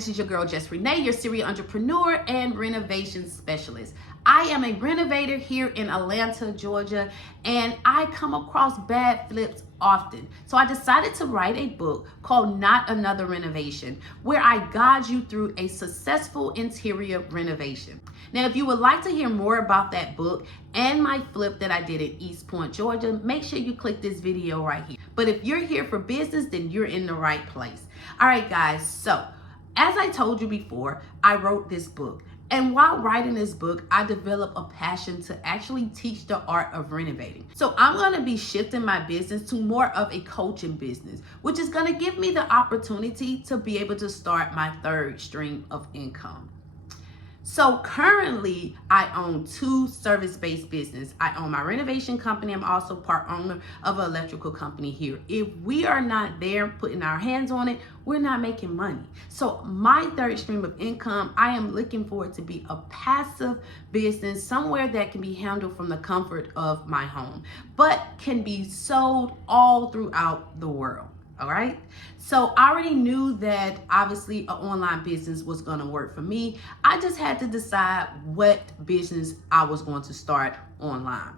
this is your girl Jess Renae, your serial entrepreneur and renovation specialist. I am a renovator here in Atlanta, Georgia, and I come across bad flips often. So I decided to write a book called Not Another Renovation, where I guide you through a successful interior renovation. Now, if you would like to hear more about that book and my flip that I did in East Point, Georgia, make sure you click this video right here. But if you're here for business, then you're in the right place. All right, guys, so as I told you before, I wrote this book. And while writing this book, I developed a passion to actually teach the art of renovating. So I'm going to be shifting my business to more of a coaching business, which is going to give me the opportunity to be able to start my third stream of income. So currently, I own two service-based businesses. I own my renovation company. I'm also part owner of an electrical company here. If we are not there putting our hands on it, we're not making money. So my third stream of income, I am looking for it to be a passive business, somewhere that can be handled from the comfort of my home, but can be sold all throughout the world. All right. So I already knew that obviously an online business was going to work for me. I just had to decide what business I was going to start online.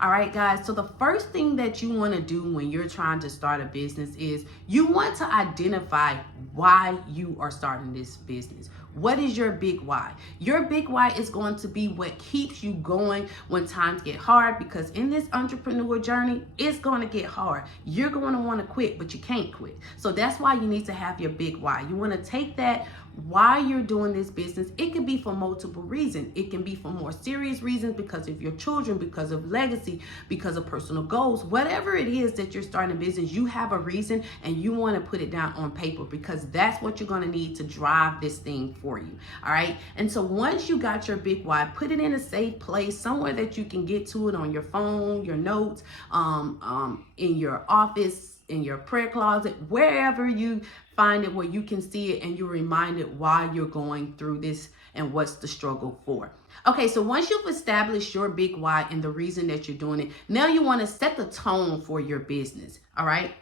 All right, guys. So the first thing that you want to do when you're trying to start a business is you want to identify why you are starting this business. What is your big why? Your big why is going to be what keeps you going when times get hard, because in this entrepreneur journey, it's going to get hard. You're going to want to quit, but you can't quit. So that's why you need to have your big why. You want to take that why you're doing this business. It can be for multiple reasons. It can be for more serious reasons, because of your children, because of legacy, because of personal goals. Whatever it is that you're starting a business, you have a reason and you want to put it down on paper, because that's what you're going to need to drive this thing for you. All right. And so once you got your big why, put it in a safe place, somewhere that you can get to it on your phone, your notes, in your office, in your prayer closet, wherever you find it, where you can see it and you're reminded why you're going through this and what's the struggle for. Okay, so once you've established your big why and the reason that you're doing it, now you want to set the tone for your business. All right.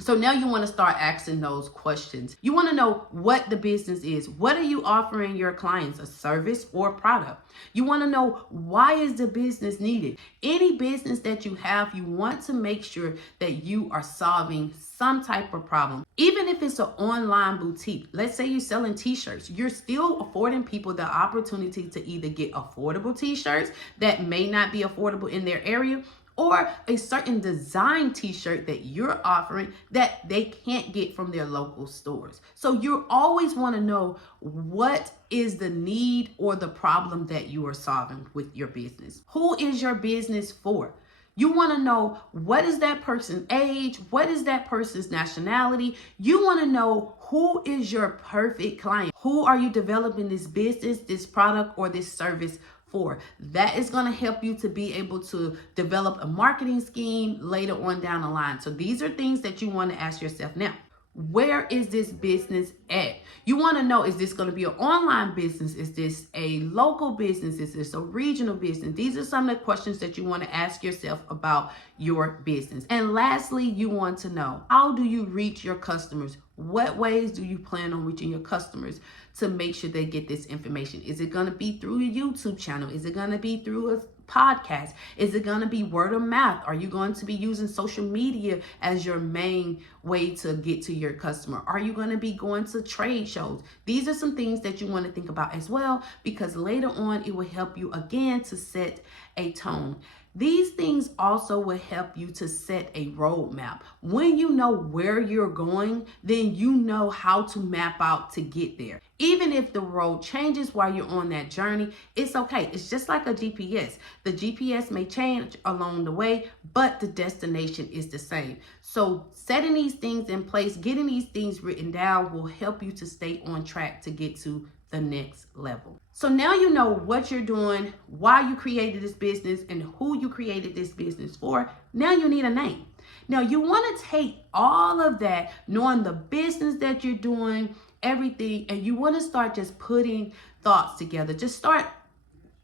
So now you want to start asking those questions. You want to know what the business is. What are you offering your clients, a service or product? You want to know, why is the business needed? Any business that you have, you want to make sure that you are solving some type of problem. Even if it's an online boutique, let's say you're selling t-shirts, you're still affording people the opportunity to either get affordable t-shirts that may not be affordable in their area, or a certain design t-shirt that you're offering that they can't get from their local stores. So you always want to know what is the need or the problem that you are solving with your business. Who is your business for? You want to know, what is that person's age? What is that person's nationality? You want to know, who is your perfect client? Who are you developing this business, this product, or this service for? That is going to help you to be able to develop a marketing scheme later on down the line. So these are things that you want to ask yourself. Now, where is this business at? You want to know, is this going to be an online business? Is this a local business? Is this a regional business? These are some of the questions that you want to ask yourself about your business. And lastly, you want to know, how do you reach your customers? What ways do you plan on reaching your customers to make sure they get this information? Is it going to be through a YouTube channel? Is it going to be through a podcast? Is it going to be word of mouth? Are you going to be using social media as your main way to get to your customer? Are you going to be going to trade shows? These are some things that you want to think about as well, because later on it will help you again to set a tone. These things also will help you to set a roadmap. When you know where you're going, then you know how to map out to get there. Even if the road changes while you're on that journey, it's okay. It's just like a GPS. The GPS may change along the way, but the destination is the same. So setting these things in place, getting these things written down, will help you to stay on track to get to the next level. So now you know what you're doing, why you created this business, and who you created this business for. Now you need a name. Now you want to take all of that, knowing the business that you're doing, everything, and you want to start just putting thoughts together. Just start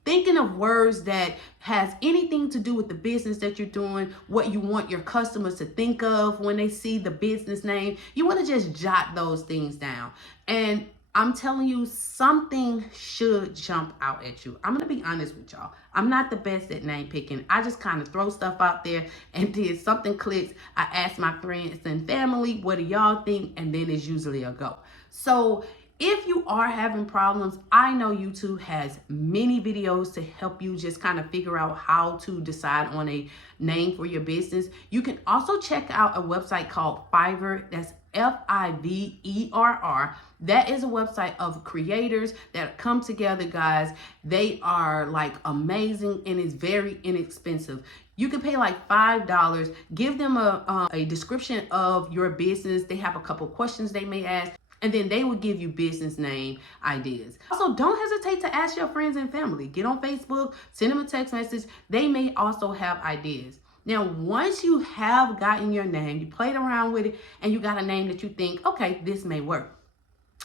thinking of words that has anything to do with the business that you're doing, what you want your customers to think of when they see the business name. You want to just jot those things down. And I'm telling you, something should jump out at you. I'm going to be honest with y'all. I'm not the best at name picking. I just kind of throw stuff out there, and then something clicks. I ask my friends and family, what do y'all think? And then it's usually a go. So if you are having problems, I know YouTube has many videos to help you just kind of figure out how to decide on a name for your business. You can also check out a website called Fiverr. That's Fiverr. That is a website of creators that come together, guys. They are like amazing, and it's very inexpensive. You can pay like $5, give them a description of your business. They have a couple questions they may ask, and then they will give you business name ideas. Also, don't hesitate to ask your friends and family. Get on Facebook, send them a text message. They may also have ideas. Now, once you have gotten your name, you played around with it, and you got a name that you think, okay, this may work,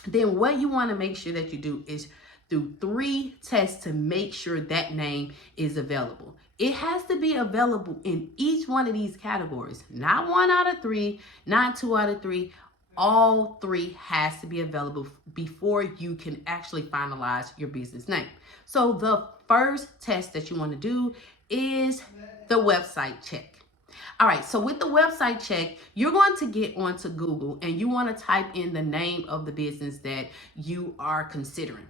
then what you want to make sure that you do is do 3 tests to make sure that name is available. It has to be available in each one of these categories. Not 1 out of 3, not 2 out of 3. All 3 has to be available before you can actually finalize your business name. So the first test that you want to do is the website check. All right, so with the website check, you're going to get onto Google, and you want to type in the name of the business that you are considering.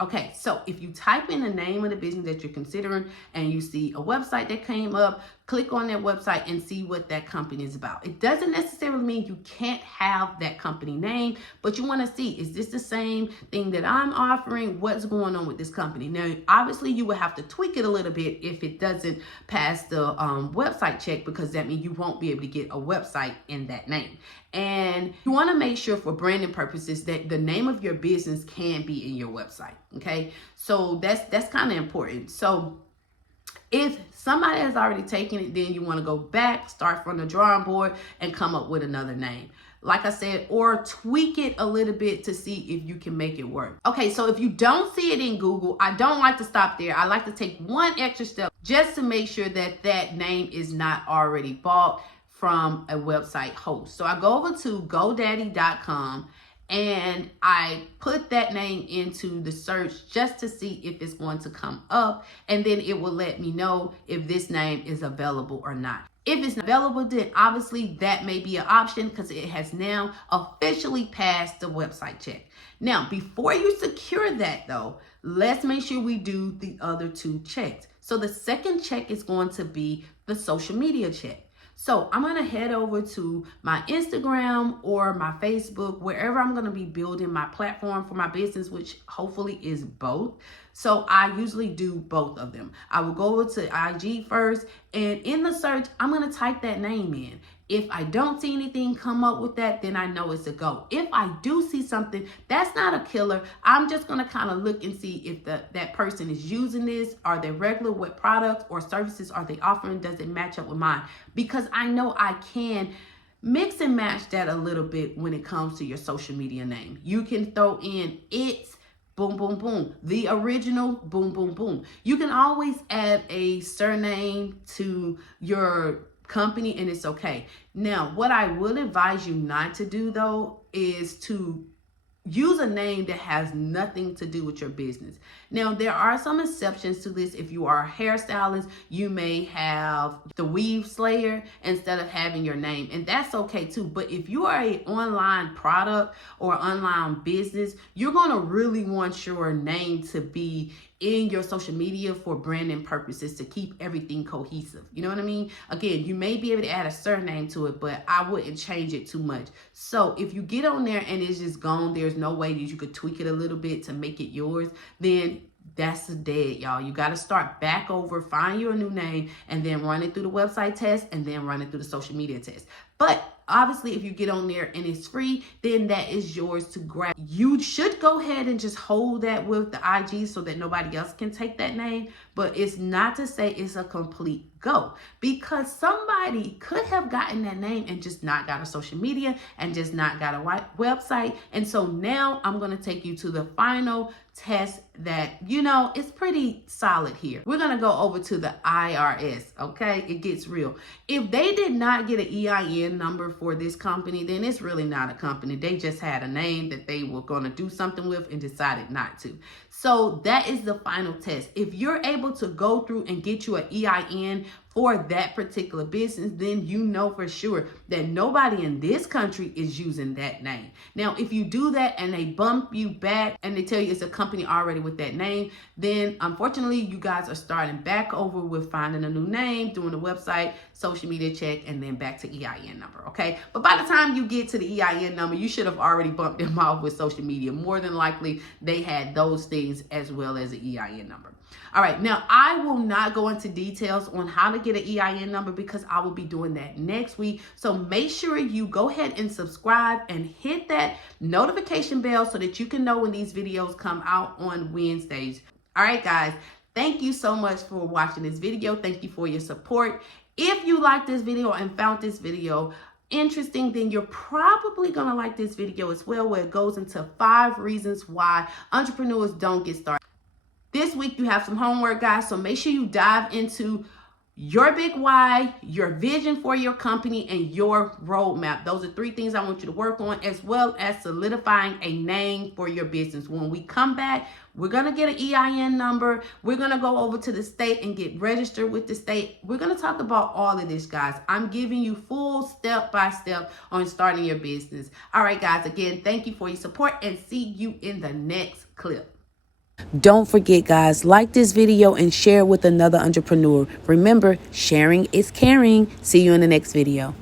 Okay, so if you type in the name of the business that you're considering and you see a website that came up, click on that website and see what that company is about. It doesn't necessarily mean you can't have that company name, but you want to see, is this the same thing that I'm offering? What's going on with this company? Now, obviously, you will have to tweak it a little bit if it doesn't pass the website check, because that means you won't be able to get a website in that name. And you want to make sure for branding purposes that the name of your business can be in your website. Okay, so that's kind of important. So if somebody has already taken it, then you want to go back, start from the drawing board, and come up with another name. Like I said, or tweak it a little bit to see if you can make it work. Okay, so if you don't see it in Google, I don't like to stop there. I like to take one extra step just to make sure that that name is not already bought from a website host. So I go over to GoDaddy.com and I put that name into the search just to see if it's going to come up, and then it will let me know if this name is available or not. If it's available, then obviously that may be an option because it has now officially passed the website check. Now, before you secure that though, let's make sure we do the other 2 checks. So the second check is going to be the social media check. So I'm going to head over to my Instagram or my Facebook, wherever I'm going to be building my platform for my business, which hopefully is both. So I usually do both of them. I will go over to IG first, and in the search, I'm going to type that name in. If I don't see anything come up with that, then I know it's a go. If I do see something, that's not a killer. I'm just going to kind of look and see if that person is using this. Are they regular? What products or services are they offering? Does it match up with mine? Because I know I can mix and match that a little bit when it comes to your social media name. You can throw in it's boom, boom, boom. The original, boom, boom, boom. You can always add a surname to your company, and it's okay. Now, what I would advise you not to do though is to use a name that has nothing to do with your business. Now, there are some exceptions to this. If you are a hairstylist, you may have the weave slayer instead of having your name, and that's okay too. But if you are an online product or online business, you're going to really want your name to be in your social media for branding purposes to keep everything cohesive. You know what I mean? Again, you may be able to add a surname to it, but I wouldn't change it too much. So if you get on there and it's just gone, there's no way that you could tweak it a little bit to make it yours, then that's dead, y'all. You got to start back over, find you a new name, and then run it through the website test, and then run it through the social media test. But obviously, if you get on there and it's free, then that is yours to grab. You should go ahead and just hold that with the IG so that nobody else can take that name. But it's not to say it's a complete go, because somebody could have gotten that name and just not got a social media and just not got a website. And so now I'm going to take you to the final test that, you know, it's pretty solid here. We're going to go over to the IRS. Okay, it gets real. If they did not get an EIN number for this company, then it's really not a company. They just had a name that they were going to do something with and decided not to. So that is the final test. If you're able to go through and get you an EIN for that particular business, then you know for sure that nobody in this country is using that name. Now, if you do that and they bump you back and they tell you it's a company already with that name, then unfortunately you guys are starting back over with finding a new name, doing the website, social media check, and then back to EIN number, okay? But by the time you get to the EIN number, you should have already bumped them off with social media. More than likely, they had those things as well as an EIN number. All right, now I will not go into details on how to get an EIN number because I will be doing that next week. So make sure you go ahead and subscribe and hit that notification bell so that you can know when these videos come out on Wednesdays. All right, guys, thank you so much for watching this video. Thank you for your support. If you like this video and found this video interesting, then you're probably gonna like this video as well, where it goes into 5 reasons why entrepreneurs don't get started. This week you have some homework, guys, so make sure you dive into your big why, your vision for your company, and your roadmap. Those are 3 things I want you to work on, as well as solidifying a name for your business. When we come back, we're going to get an EIN number. We're going to go over to the state and get registered with the state. We're going to talk about all of this, guys. I'm giving you full step-by-step on starting your business. All right, guys, again, thank you for your support and see you in the next clip. Don't forget, guys, like this video and share it with another entrepreneur. Remember, sharing is caring. See you in the next video.